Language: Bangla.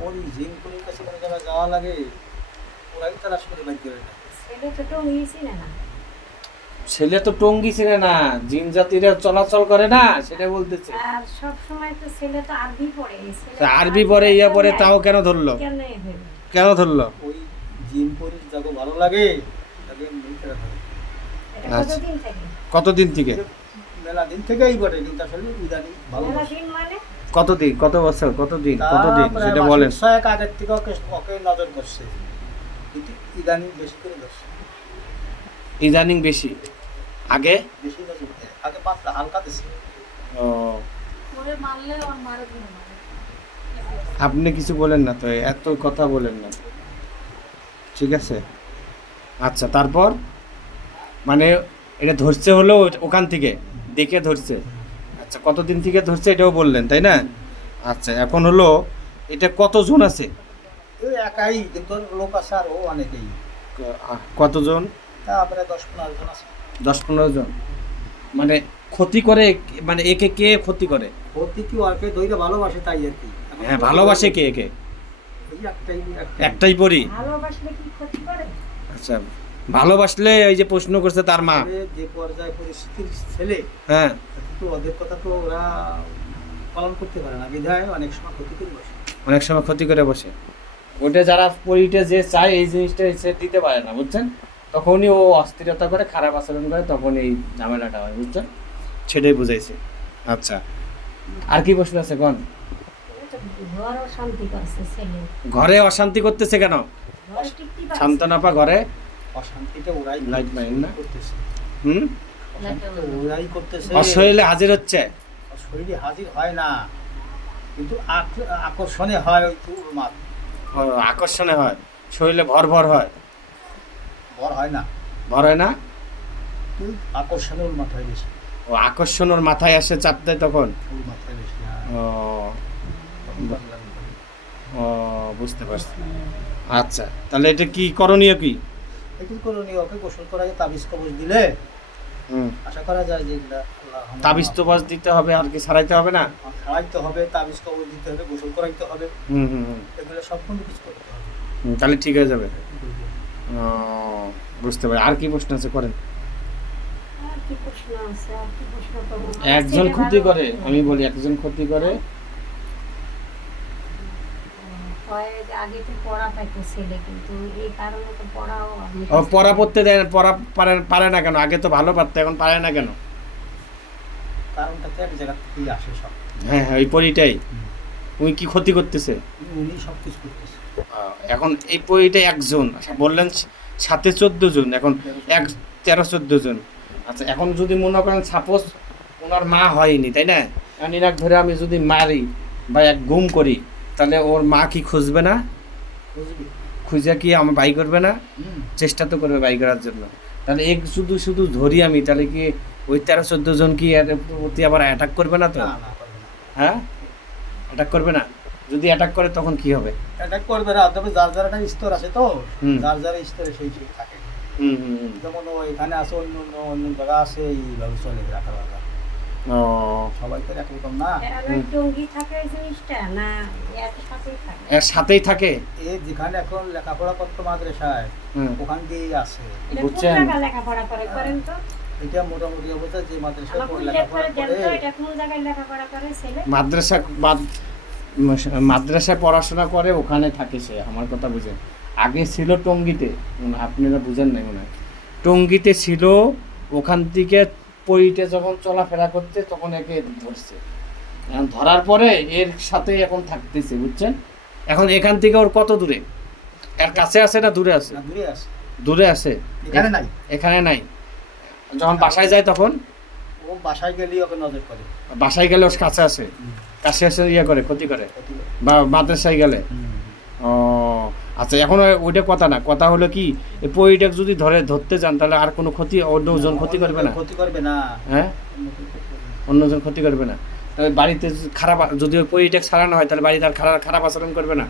ওই জিম করে কাছে কোনো জায়গায় যাওয়া লাগে ওরাই তারা করে বাইক করে না ছেলে হয়েছি না না। ছেলে তো টঙ্গি ছেলে না জিন জাতিরা চলাচল করে না সেটা বলতেছে। আর সব সময় তো ছেলে তো আরবি পড়ে ছেলে আরবি পরে ইয়া পরে তাও কেন ধরলো? কেন ধরলো? ওই জিম করে যাকে ভালো লাগে তাকে আচ্ছা। কতদিন থেকে? কতদিন থেকে? মেলা দিন থেকেই বটে কিন্তু আসলে ইদানি ভালো মেলা দিন মানে কতদিন? কত বছর? কতদিন? কতদিন? সেটা বলেন। ছয়েক আগের থেকে ওকে ওকে নজর করছে। কিন্তু ইদানি বেশি করে ধরছে। ইদানিং বেশি? আগে? বেশি নজর। আগে পাতলা হালকা দিছে ও। ওরে মারলে ওর মারে আপনি কিছু বলেন না তো এত কথা বলেন না। ঠিক আছে? আচ্ছা তারপর? মানে এটা ধরছে হলো ওখান থেকে দেখে ধরছে। আচ্ছা কতদিন থেকে ধরছে এটাও বললেন তাই না? আচ্ছা এখন হলো এটা কতজন আছে? একাই কিন্তু লোক আছে আর ও অনেকেই কতজন? তারপরে দশ পনেরো জন আছে। দশ পনেরো জন। মানে ক্ষতি করে মানে একে কে ক্ষতি করে? প্রতি কি ওকে দইটা ভালোবাসে তাই আর কি। হ্যাঁ ভালোবাসে কে একে? একটাই ক্ষতি করে? আচ্ছা ভালোবাসলে এই যে প্রশ্ন করছে তার মা। যে পর্যায়ে পরিস্থিতির ছেলে হ্যাঁ। তো ওদের কথা তো ওরা পালন করতে পারে না। বিধায় অনেক সময় ক্ষতি করে বসে। অনেক সময় ক্ষতি করে বসে। ওটা যারা পরিটা যে চায় এই জিনিসটা সে দিতে পারে না বুঝছেন? তখনই ও অস্থিরতা করে খারাপ আচরণ করে তখন এই ঝামেলাটা হয় বুঝছেন? সেটাই বুঝাইছে। আচ্ছা। আর কি প্রশ্ন আছে কোন? ঘরে অশান্তি করতেছে কেন? শান্তনাপা ঘরে? অশান্তিটা ওরাই লাইট মাইন না? করতেছে। হুম? ওরাই করতেছে অশরীরে হাজির হচ্ছে। শরীরে হাজির হয় না। কিন্তু আকর্ষণে হয় ওই মার আকর্ষণে হয়। শরীরে ভর ভর হয়। বর হয় না। ভর হয় না? কিন্তু আকর্ষণে ওর মাথায় বেশি। ও আকর্ষণ ওর মাথায় আসে চাপ দেয় তখন? মাথায় বেশি হ্যাঁ। ও। ও বুঝতে পারছি। আচ্ছা তাহলে এটা কি করণীয় কি? একটু করণীয়? ওকে গোসল করাকে তাবিজ কবজ দিলে আশা করা যায় যে তাবিজ তোবাজ দিতে হবে আর কি সারাইতে হবে না? সারাইতে হবে তাবিজ কবর দিতে হবে গোসল করাইতে হবে। হুম হুম হুম। এগুলো সব কোনো কিছু করতে হবে। হুম, তাহলে ঠিক হয়ে যাবে। বুঝতে পারি। আর কি প্রশ্ন আছে করেন? আর কি প্রশ্ন আছে? আর কি প্রশ্ন করব? একজন ক্ষতি করে আমি বলি একজন ক্ষতি করে হয় আগে তো পড়া পাইতো ছেলে কিন্তু এই কারণে তো পড়াও ও পড়া পড়তে দেয় পড়া পারে পারে না কেন? আগে তো ভালো পারতো এখন পারে না কেন? কারণটা তো এক জায়গা থেকেই আসে সব। হ্যাঁ হ্যাঁ ওই পরিটাই। উনি কি ক্ষতি করতেছে? উনি সব কিছু করতেছে। এখন এই পরিটা একজন। আচ্ছা, বললেন সাথে চোদ্দ জন এখন এক তেরো চোদ্দ জন। আচ্ছা এখন যদি মনে করেন সাপোজ ওনার মা হয়নি তাই না? এখন ধরে আমি যদি মারি বা এক গুম করি তাহলে ওর মা কি খুঁজবে না? খুঁজে কি আমার বাই করবে না? চেষ্টা তো করবে বাই করার জন্য। তাহলে এক শুধু শুধু ধরি আমি তাহলে কি ওই তেরো চোদ্দ জন কি এর প্রতি আবার অ্যাটাক করবে না তো? না না করবে না। হ্যাঁ? অ্যাটাক করবে না? যদি অ্যাটাক করে তখন কি হবে? অ্যাটাক করবে না তবে যার যার একটা স্তর আছে তো। যার যার স্তরে সেই সেই থাকে। হুম হুম হুম। যেমন ও এখানে আছে অন্য অন্য অন্য জায়গা আছে এইভাবে চলে রাখা রাখা ও সবাই তো একরকম না টঙ্গি থাকে জিনিসটা না এর সাথেই থাকে। এ যেখানে এখন লেখাপড়া করতো মাদ্রাসায় হুম। ওখান দিয়েই আছে বুঝছেন? লেখাপড়া করে করেন তো? এটা মোটামুটি অবস্থা যে মাদ্রাসায় আমাকে পড়ে উল্লেখ লেখাপড়া করে। এটা কোন জায়গায় লেখাপড়া করে ছেলে? মাদ্রাসা মাদ- মাদ্রাসায় পড়াশোনা করে ওখানে থাকে সে আমার কথা বুঝেন। আগে ছিল টঙ্গিতে আপনারা বুঝেন নাই মনে হয়। টঙ্গিতে ছিল ওখান থেকে পইতে যখন চলাফেরা করতে তখন একে ধরছে। এখন ধরার পরে এর সাথে এখন থাকতেছে বুঝছেন? এখন এখান থেকে ওর কত দূরে? এর কাছে আছে না দূরে আছে? না দূরে আছে। দূরে আছে। এখানে নাই। এখানে নাই। যখন বাসায় যায় তখন? ও বাসায় গেলেই ওকে নজর করে। বাসায় গেলে ওর কাছে আছে। কাছে এসে ইয়ে করে ক্ষতি করে। বা মাদ্রাসায় গেলে। আচ্ছা এখন ওই- ওইটা কথা না। কথা হলো কি পরিটাক পরিটা যদি ধরে ধরতে যান তাহলে আর কোনো ক্ষতি অন্য জন ক্ষতি করবে না? ক্ষতি করবে না। হ্যাঁ। অন্যজন ক্ষতি করবে না। তাহলে বাড়িতে যদি খারাপ যদি ওই পরিটাক ছাড়ানো হয় তাহলে বাড়িতে আর খারাপ খারাপ আচরণ করবে না?